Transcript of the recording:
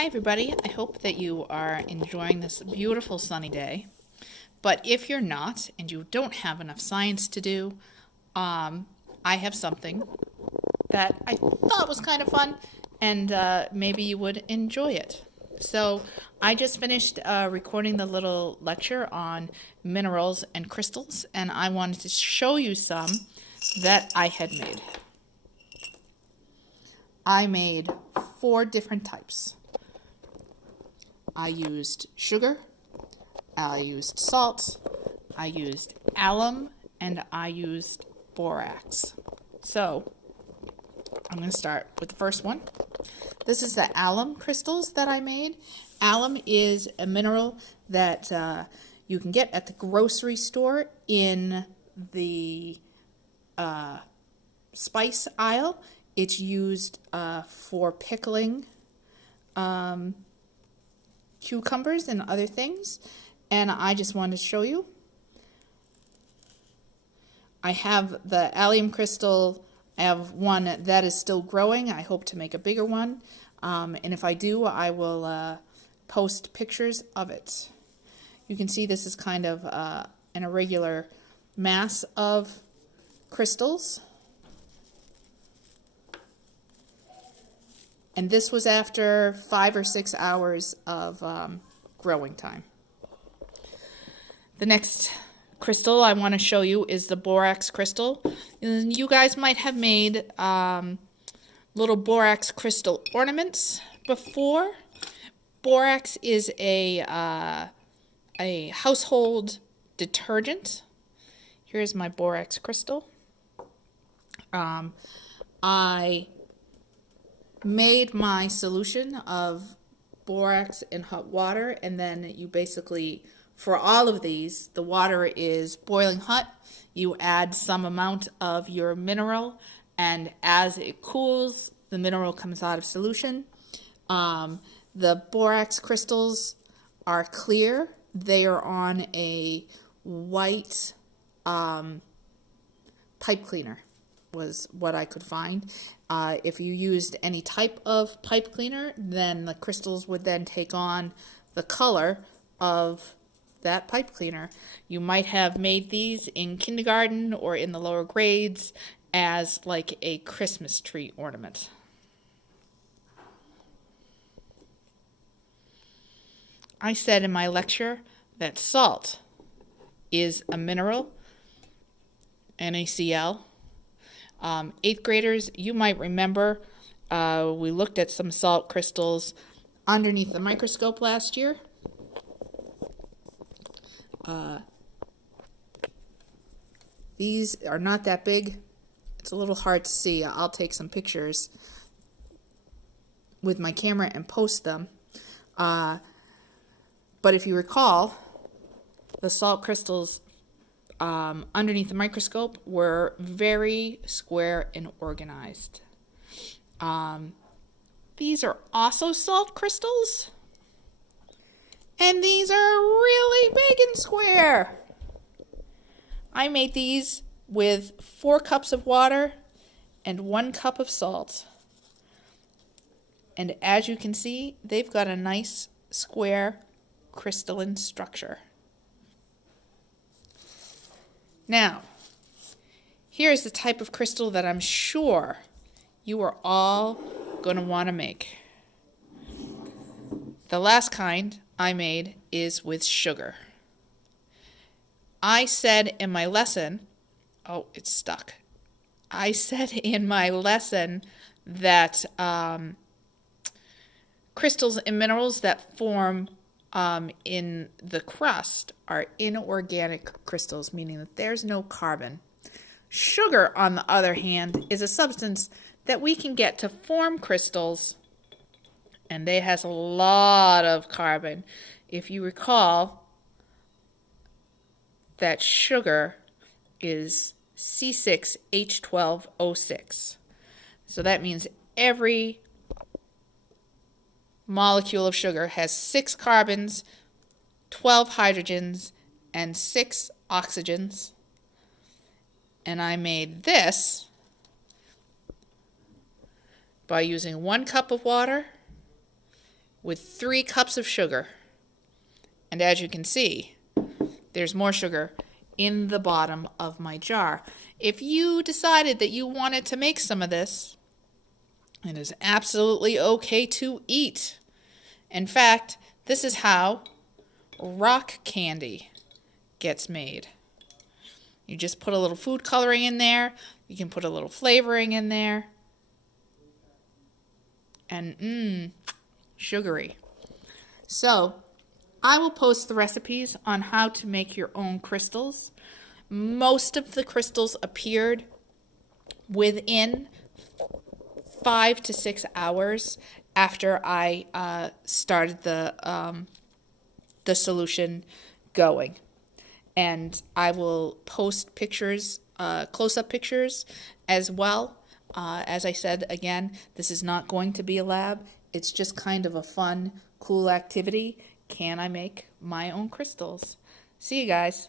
Hi everybody, I hope that you are enjoying this beautiful sunny day. But if you're not and you don't have enough science to do, I have something that I thought was kind of fun and maybe you would enjoy it. So I just finished recording the little lecture on minerals and crystals, and I wanted to show you some that I had made. I made 4 different types. I used sugar, I used salt, I used alum, and I used borax. So I'm going to start with the first one. This is the alum crystals that I made. Alum is a mineral that you can get at the grocery store in the spice aisle. It's used for pickling cucumbers and other things, and I just wanted to show you. I have the allium crystal. I have one that is still growing. I hope to make a bigger one, and if I do, I will post pictures of it. You can see this is kind of an irregular mass of crystals. And this was after 5 or 6 hours of growing time. The next crystal I want to show you is the borax crystal. And you guys might have made little borax crystal ornaments before. Borax is a household detergent. Here's my borax crystal. I made my solution of borax in hot water, and then you basically, for all of these, the water is boiling hot. You add some amount of your mineral, and as it cools, the mineral comes out of solution. The borax crystals are clear. They are on a white pipe cleaner, was what I could find. If you used any type of pipe cleaner, then the crystals would then take on the color of that pipe cleaner. You might have made these in kindergarten or in the lower grades as like a Christmas tree ornament. I said in my lecture that salt is a mineral, NaCl. 8th graders, you might remember we looked at some salt crystals underneath the microscope last year. These are not that big. It's a little hard to see. I'll take some pictures with my camera and post them. But if you recall, the salt crystals underneath the microscope were very square and organized. These are also salt crystals, and these are really big and square. I made these with 4 cups of water and 1 cup of salt. And as you can see, they've got a nice square crystalline structure. Now, here's the type of crystal that I'm sure you are all going to want to make. The last kind I made is with sugar. I said in my lesson, oh, it's stuck. I said in my lesson that crystals and minerals that form in the crust are inorganic crystals, meaning that there's no carbon. Sugar, on the other hand, is a substance that we can get to form crystals, and it has a lot of carbon. If you recall, that sugar is C6H12O6. So that means every molecule of sugar has 6 carbons, 12 hydrogens, and 6 oxygens. And I made this by using 1 cup of water with 3 cups of sugar. And as you can see, there's more sugar in the bottom of my jar. If you decided that you wanted to make some of this, it is absolutely okay to eat. In fact, this is how rock candy gets made. You just put a little food coloring in there. You can put a little flavoring in there. And sugary. So, I will post the recipes on how to make your own crystals. Most of the crystals appeared within 5 to 6 hours after I started the solution going. And I will post pictures, close-up pictures as well. As I said, again, this is not going to be a lab. It's just kind of a fun, cool activity. Can I make my own crystals? See you guys.